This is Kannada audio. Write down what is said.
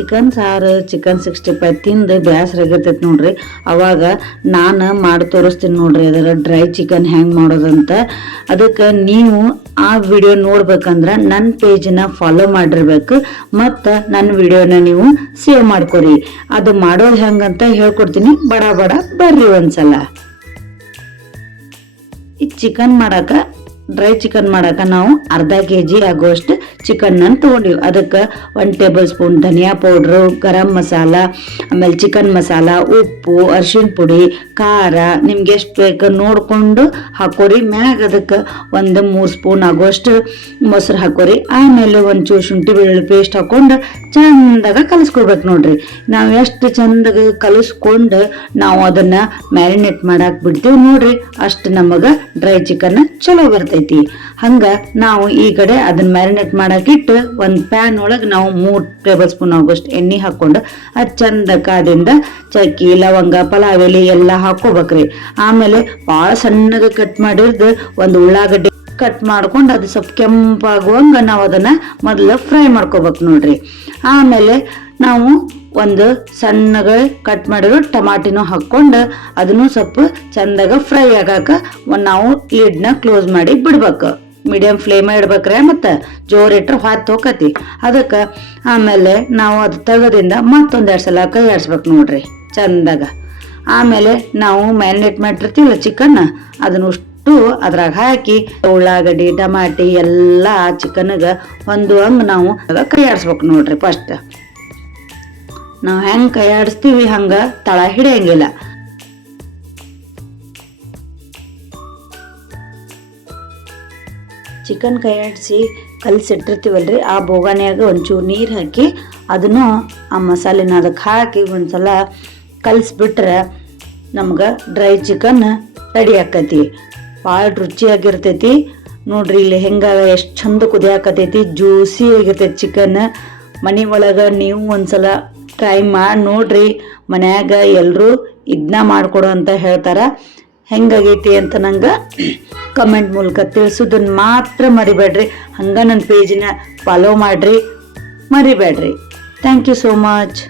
ಚಿಕನ್ ಸಾರು ಚಿಕನ್ 65 ತಿಂದು ಬೇಸರ ಆಗಿರ್ತೈತಿ ನೋಡ್ರಿ. ಅವಾಗ ನಾನು ಮಾಡಿ ತೋರಿಸ್ತೀನಿ ನೋಡ್ರಿ ಅದರ ಡ್ರೈ ಚಿಕನ್ ಹೆಂಗೆ ಮಾಡೋದಂತ. ಅದಕ್ಕೆ ನೀವು ಆ ವಿಡಿಯೋ ನೋಡ್ಬೇಕಂದ್ರೆ ನನ್ನ ಪೇಜನ್ನ ಫಾಲೋ ಮಾಡಿರ್ಬೇಕು ಮತ್ತು ನನ್ನ ವಿಡಿಯೋನ ನೀವು ಸೇವ್ ಮಾಡ್ಕೊರಿ. ಅದು ಮಾಡೋದು ಹೆಂಗಂತ ಹೇಳ್ಕೊಡ್ತೀನಿ, ಬಡ ಬಡ ಬರ್ರಿ ಒಂದ್ಸಲ. ಈ ಚಿಕನ್ ಮಾಡಾಕ ಡ್ರೈ ಚಿಕನ್ ಮಾಡಾಕ ನಾವು ಅರ್ಧ kg ಆಗುವಷ್ಟು ಚಿಕನ್ ತಗೊಂಡಿವಿ. ಅದಕ್ಕೆ 1 ಟೇಬಲ್ ಸ್ಪೂನ್ ಧನಿಯಾ ಪೌಡ್ರು, ಗರಂ ಮಸಾಲ, ಆಮೇಲೆ ಚಿಕನ್ ಮಸಾಲ, ಉಪ್ಪು, ಅರಿಶಿಣ ಪುಡಿ, ಖಾರ ನಿಮ್ಗೆ ಎಷ್ಟು ಬೇಕು ನೋಡ್ಕೊಂಡು ಹಾಕೋರಿ. ಮ್ಯಾಗ ಅದಕ್ಕೆ 1-3 ಸ್ಪೂನ್ ಆಗುವಷ್ಟು ಮೊಸರು ಹಾಕೋರಿ. ಆಮೇಲೆ ಒಂಚೂರು ಶುಂಠಿ ಬೆಳ್ಳುಳ್ಳಿ ಪೇಸ್ಟ್ ಹಾಕೊಂಡು ಚಂದಾಗ ಕಲಿಸ್ಕೊಡ್ಬೇಕು ನೋಡ್ರಿ. ನಾವು ಎಷ್ಟು ಚಂದಾಗ ಕಲಿಸ್ಕೊಂಡು ನಾವು ಅದನ್ನ ಮ್ಯಾರಿನೇಟ್ ಮಾಡಾಕ್ ಬಿಡ್ತೀವಿ ನೋಡ್ರಿ, ಅಷ್ಟು ನಮಗೆ ಡ್ರೈ ಚಿಕನ್ ಚಲೋ ಬರ್ತೈತಿ. ಹಂಗ ನಾವು ಈ ಕಡೆ ಅದನ್ನ ಮ್ಯಾರಿನೇಟ್ ಮಾಡಾಕಿಟ್ಟು ಒಂದು ಪ್ಯಾನ್ ಒಳಗೆ ನಾವು 3 ಟೇಬಲ್ ಸ್ಪೂನ್ ಆಗೋಷ್ಟು ಎಣ್ಣೆ ಹಾಕೊಂಡು ಅದು ಚಂದ ಕಾದಿಂದ ಚಕ್ಕಿ, ಲವಂಗ, ಪಲಾವ್ ಎಲೆ ಎಲ್ಲ ಹಾಕೋಬೇಕ್ರಿ. ಆಮೇಲೆ ಭಾಳ ಸಣ್ಣಗೆ ಕಟ್ ಮಾಡಿರ್ದು ಒಂದು ಉಳ್ಳಾಗಡ್ಡಿ ಕಟ್ ಮಾಡ್ಕೊಂಡು ಅದು ಸ್ವಲ್ಪ ಕೆಂಪಾಗುವಂಗ ನಾವು ಅದನ್ನ ಮೊದಲು ಫ್ರೈ ಮಾಡ್ಕೋಬೇಕು ನೋಡ್ರಿ. ಆಮೇಲೆ ನಾವು ಒಂದು ಸಣ್ಣಗೆ ಕಟ್ ಮಾಡಿರೋ ಟಮಾಟಿನೂ ಹಾಕ್ಕೊಂಡು ಅದನ್ನು ಸ್ವಲ್ಪ ಚಂದಾಗ ಫ್ರೈ ಆಗಾಕ ನಾವು ಲಿಡ್ನ ಕ್ಲೋಸ್ ಮಾಡಿ ಬಿಡ್ಬೇಕು. ಮೀಡಿಯಂ ಫ್ಲೇಮ್ ಇಡ್ಬೇಕ್ರೆ ಮತ್ತು ಜೋರು ಇಟ್ರೆ ಹೊತ್ತು ಹೋಗತಿ. ಅದಕ್ಕೆ ಆಮೇಲೆ ನಾವು ಅದು ತೆಗೆದಿಂದ ಮತ್ತೊಂದೆರಡು ಸಲ ಕೈ ಆಡಿಸ್ಬೇಕು ನೋಡ್ರಿ ಚಂದಾಗ. ಆಮೇಲೆ ನಾವು ಮ್ಯಾರಿನೇಟ್ ಮಾಡಿರ್ತೀವಲ್ಲ ಚಿಕನ್ ಅದನ್ನು ಅದ್ರಾಗ ಹಾಕಿ ಉಳ್ಳಾಗಡ್ಡಿ ಟಮಾಟಿ ಎಲ್ಲ ಚಿಕನ್ಗೆ ಒಂದು ಹಂಗೆ ನಾವು ಕೈ ಆಡಿಸ್ಬೇಕು ನೋಡ್ರಿ. ಫಸ್ಟ್ ನಾವು ಹೆಂಗೆ ಕೈ ಆಡಿಸ್ತೀವಿ ಹಂಗೆ ತಳ ಹಿಡಿಯಂಗಿಲ್ಲ. ಚಿಕನ್ ಕೈ ಆಡಿಸಿ ಕಲಸಿಟ್ಟಿರ್ತೀವಲ್ರಿ, ಆ ಬೋಗಾನ್ಯಾಗ ಒಂಚೂರು ನೀರು ಹಾಕಿ ಅದನ್ನು ಆ ಮಸಾಲೆನ ಅದಕ್ಕೆ ಹಾಕಿ ಒಂದ್ಸಲ ಕಲಿಸ್ಬಿಟ್ರೆ ನಮ್ಗೆ ಡ್ರೈ ಚಿಕನ್ ರೆಡಿ ಆಕತಿ. ಭಾಳ ರುಚಿಯಾಗಿರ್ತೈತಿ ನೋಡ್ರಿ. ಇಲ್ಲಿ ಹೆಂಗ ಎಷ್ಟು ಚಂದ ಕುದಿಯಾಕತೈತಿ, ಜ್ಯೂಸಿ ಆಗಿರ್ತೈತಿ ಚಿಕನ್. ಮನೆ ಒಳಗೆ ನೀವು ಒಂದ್ಸಲ ಟ್ರೈ ಮಾಡಿ ನೋಡ್ರಿ. ಮನ್ಯಾಗ ಎಲ್ಲರೂ ಇದನ್ನ ಮಾಡಿಕೊಡು ಅಂತ ಹೇಳ್ತಾರೆ. ಹೆಂಗಾಗೈತಿ ಅಂತ ನಂಗೆ ಕಮೆಂಟ್ ಮೂಲಕ ತಿಳಿಸೋದನ್ನ ಮಾತ್ರ ಮರಿಬೇಡ್ರಿ. ಹಂಗೆ ನನ್ನ ಪೇಜಿನ ಫಾಲೋ ಮಾಡಿರಿ, ಮರಿಬೇಡ್ರಿ. Thank you so much.